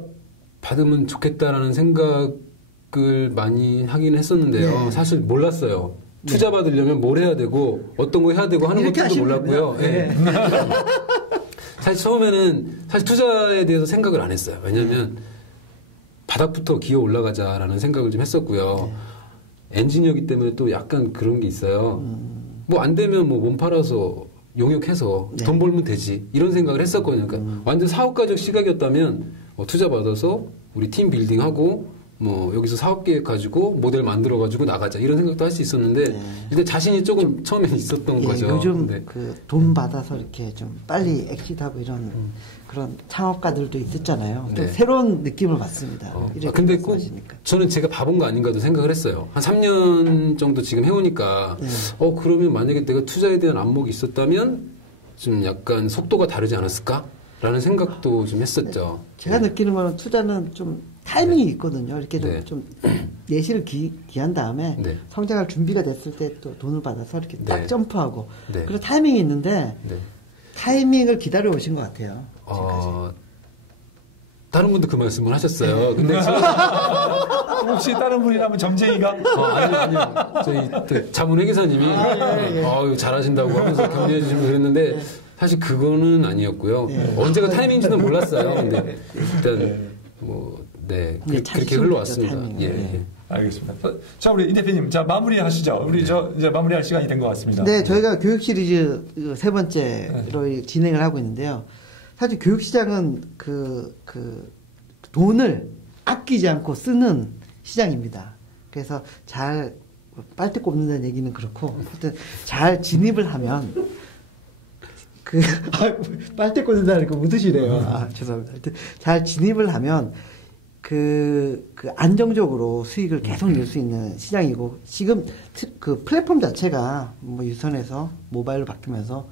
받으면 좋겠다라는 생각을 많이 하긴 했었는데요. 사실 몰랐어요. 투자 받으려면 뭘 해야 되고 어떤 거 해야 되고 하는 것도 몰랐고요. 사실 처음에는 투자에 대해서 생각을 안 했어요. 왜냐하면 바닥부터 기어 올라가자라는 생각을 좀 했었고요. 엔지니어기 때문에 또 약간 그런 게 있어요. 뭐 안 되면 뭐 몸 팔아서 용역해서 돈 벌면 되지 이런 생각을 했었거든요. 그러니까 완전 사업가적 시각이었다면 투자 받아서 우리 팀 빌딩하고 뭐 여기서 사업 계획 가지고 모델 만들어 가지고 나가자 이런 생각도 할 수 있었는데 일단 자신이 조금 처음에 있었던 거죠. 요즘 그 돈 받아서 이렇게 좀 빨리 엑시트하고 이런 그런 창업가들도 있었잖아요. 좀 새로운 느낌을 받습니다. 근데 꼭 저는 제가 바본 거 아닌가도 생각을 했어요. 한 3년 정도 지금 해오니까 그러면 만약에 내가 투자에 대한 안목이 있었다면 좀 약간 속도가 다르지 않았을까라는 생각도 좀 했었죠. 제가 느끼는 거는 투자는 좀 타이밍이 있거든요. 이렇게 좀 내실을 기한 다음에 성장할 준비가 됐을 때 또 돈을 받아서 이렇게 딱 점프하고 그런 타이밍이 있는데 타이밍을 기다려 오신 것 같아요. 다른 분도 그 말씀을 하셨어요. 근데 혹시 다른 분이라면 점쟁이가? 아니요. 저희 자문회계사님이 잘하신다고 하면서 격려해 주시면 그랬는데 사실 그거는 아니었고요. 언제가 타이밍인지는 몰랐어요. 근데 일단 그렇게 흘러왔습니다. 예. 알겠습니다. 자, 우리 이 대표님, 자, 마무리하시죠. 우리 이제 마무리할 시간이 된 것 같습니다. 네, 저희가 교육 시리즈 3번째로 진행을 하고 있는데요. 사실 교육 시장은 돈을 아끼지 않고 쓰는 시장입니다. 그래서 잘 빨대 꼽는다는 얘기는 그렇고, 하여튼 잘 진입을 하면 빨대 꽂는다는 거 묻으시래요. 죄송합니다. 하여튼 잘 진입을 하면 안정적으로 수익을 계속 낼 수 있는 시장이고, 지금 그 플랫폼 자체가 뭐 유선에서 모바일로 바뀌면서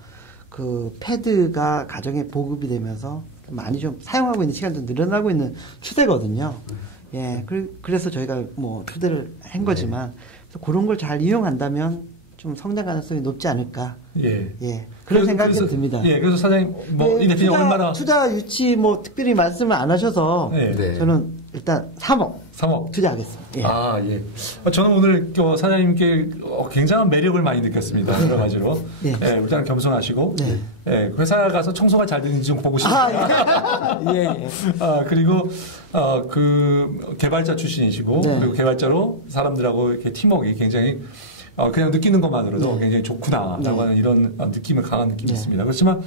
패드가 가정에 보급이 되면서 많이 좀 사용하고 있는 시간도 늘어나고 있는 추세거든요. 예. 그래서 저희가 뭐 초대를 한 거지만, 그래서 그런 걸 잘 이용한다면 좀 성장 가능성이 높지 않을까. 예. 그런 생각이 좀 듭니다. 예. 그래서 사장님, 이 대표님 얼마나. 투자 유치 특별히 말씀을 안 하셔서. 저는 일단 3억 투자하겠습니다. 예. 예. 저는 오늘 사장님께 굉장한 매력을 많이 느꼈습니다. 여러 가지로. 일단 겸손하시고. 회사 가서 청소가 잘 되는지 좀 보고 싶습니다. 예. 그리고 개발자 출신이시고, 그리고 개발자로 사람들하고 이렇게 팀워크가 굉장히 그냥 느끼는 것만으로도 굉장히 좋구나라고 하는 이런 강한 느낌이 있습니다. 그렇지만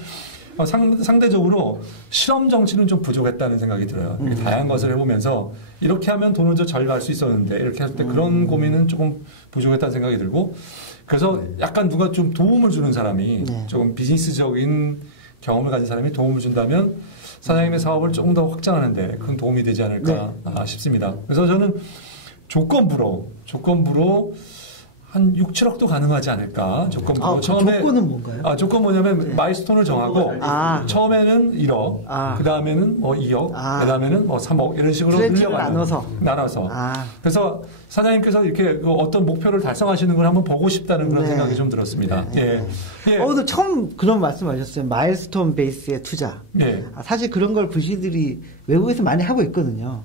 상대적으로 실험 정치는 좀 부족했다는 생각이 들어요. 다양한 것을 해보면서 이렇게 하면 돈을 더 잘 벌 수 있었는데 이렇게 할 때 그런 고민은 조금 부족했다는 생각이 들고, 그래서 약간 누가 좀 도움을 주는 사람이 조금 비즈니스적인 경험을 가진 사람이 도움을 준다면 사장님의 사업을 조금 더 확장하는데 큰 도움이 되지 않을까 싶습니다. 그래서 저는 조건부로 한 6, 7억도 가능하지 않을까. 조건부로. 조건은 뭔가요? 조건 뭐냐면 마일스톤을 정하고 처음에는 1억, 그 다음에는 2억, 그 다음에는 3억 이런 식으로 나눠서. 그래서 사장님께서 이렇게 어떤 목표를 달성하시는 걸 한번 보고 싶다는 그런 생각이 좀 들었습니다. 근데 처음 그런 말씀하셨어요. 마일스톤 베이스의 투자. 사실 그런 걸 VC들이 외국에서 많이 하고 있거든요.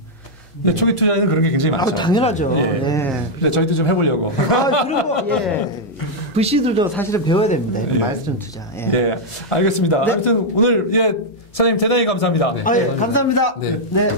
초기 투자에는 그런 게 굉장히 많죠. 당연하죠. 근데 저희도 좀 해보려고. 그리고 VC들도 사실은 배워야 됩니다. 마일스톤 투자. 알겠습니다. 아무튼 오늘 사장님 대단히 감사합니다. 감사합니다. 네.